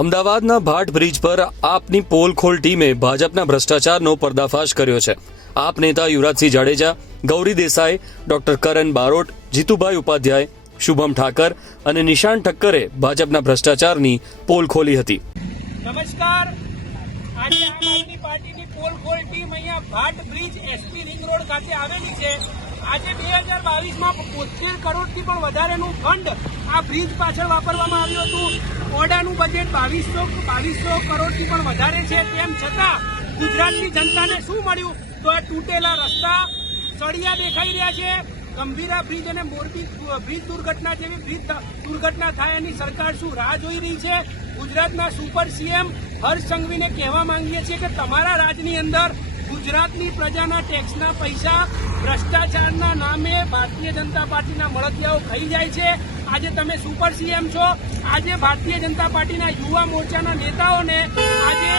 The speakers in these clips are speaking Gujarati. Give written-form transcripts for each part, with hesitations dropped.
અમદાવાદના ભાટ બ્રિજ પર આપની પોલખોલ ટીમે ભાજપના ભ્રષ્ટાચારનો પર્દાફાશ કર્યો છે। આપ નેતા યુવરાજસિંહ જાડેજા, ગૌરી દેસાઈ, ડોક્ટર કરણ બારોટ, જીતુભાઈ ઉપાધ્યાય, શુભમ ઠાકર અને નિશાન ઠક્કરે ભાજપના ભ્રષ્ટાચારની પોલ ખોલી હતી। નમસ્કાર, આજે આમ આદમી પાર્ટીની પોલખોલ ટીમ અહીંયા ભાટ બ્રિજ એસપી રિંગ રોડ ખાતે આવેલી છે। આજે 2022માં 72 કરોડથી પણ વધારેનું ફંડ આ બ્રિજ પાછળ વાપરવામાં આવ્યું હતું। ઓડાનું બજેટ 2200 કરોડથી પણ વધારે છે। તેમ છતાં ગુજરાતની જનતાને શું મળ્યું? તો આ તૂટેલા રસ્તા, સળિયા દેખાઈ રહ્યા છે। ગંભીરા બ્રિજ અને મોરબી બ્રિજ દુર્ઘટના જેવી બ્રિજ દુર્ઘટના થાય એની સરકાર શું રાહ જોઈ રહી છે? ગુજરાતના સુપર સીએમ હર્ષ સંઘવીને કહેવા માંગીએ છીએ કે તમારા રાજની અંદર ગુજરાતની પ્રજાના ટેક્સના પૈસા ભ્રષ્ટાચારના નામે ભારતીય જનતા પાર્ટીના મળતિયાઓ ખાઈ જાય છે। આજે તમે સુપર સીએમ છો। આજે ભારતીય જનતા પાર્ટીના યુવા મોરચાના નેતાઓને આજે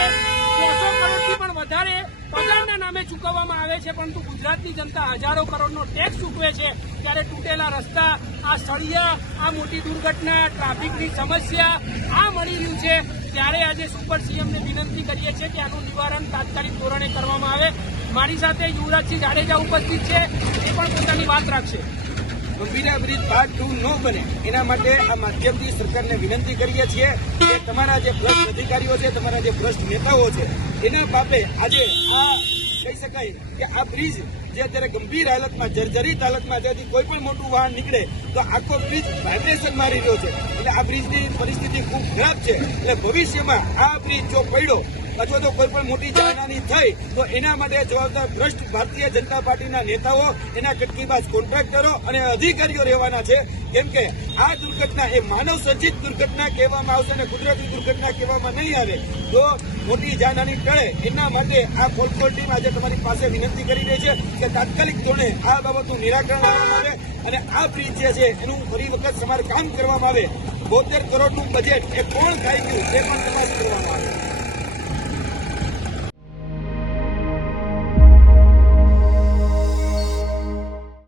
100 કરોડથી પણ વધારે પગારના નામે ચૂકવવામાં આવે છે, પરંતુ ગુજરાતની જનતા હજારો કરોડનો ટેક્સ ચૂકવે છે। ત્યારે તૂટેલા રસ્તા, આ સળિયા, આ મોટી દુર્ઘટના, ટ્રાફિકની સમસ્યા આ મળી રહ્યું છે। ત્યારે આજે સુપર સીએમને વિનંતી કરીએ છીએ કે આનું નિવારણ તાત્કાલિક ધોરણે કરવામાં આવે। મારી સાથે યુવરાજસિંહ જાડેજા ઉપસ્થિત છે, એ પણ પોતાની વાત રાખશે। ગંભીરા બ્રિજ પાર્ટ 2 ન બને એના માટે આ માધ્યમથી સરકારને વિનંતી કરીએ છીએ કે તમારા જે ભ્રષ્ટ અધિકારીઓ છે, તમારા જે ભ્રષ્ટ નેતાઓ છે, એના બાબતે આજે આ કહી શકાય કે આ બ્રિજ જે અત્યારે ગંભીર હાલતમાં, જર્જરિત હાલતમાં, જેથી કોઈ પણ મોટું વાહન નીકળે તો આખો બ્રિજ વાઇબ્રેશન મારી રહ્યો છે। એટલે આ બ્રિજની પરિસ્થિતિ ખૂબ ખરાબ છે। એટલે ભવિષ્યમાં આ બ્રિજ જો પડ્યો અથવા તો કોઈ પણ મોટી જાનહાની થઈ તો એના માટે જવાબદાર ભ્રષ્ટ ભારતીય જનતા પાર્ટીના નેતાઓ, એના કટકીબાજ કોન્ટ્રાક્ટરો અને અધિકારીઓ રહેવાના છે। કેમ કે આ દુર્ઘટના એ માનવ સર્જિત દુર્ઘટના કહેવામાં આવશે અને કુદરતી દુર્ઘટના કહેવામાં નહીં આવે તો મોટી જાનહાની ટળે। એના માટે આ પોલખોલ ટીમ આજે તમારી પાસે વિનંતી કરી રહી છે કે તાત્કાલિક ધોરણે આ બાબતનું નિરાકરણ લાવવામાં આવે અને આ બ્રિજ જે છે એનું ફરી વખત સમારકામ કરવામાં આવે। 72 કરોડનું બજેટ એ કોણ ખાઈ ગયું તે પણ તપાસ કરવામાં આવે।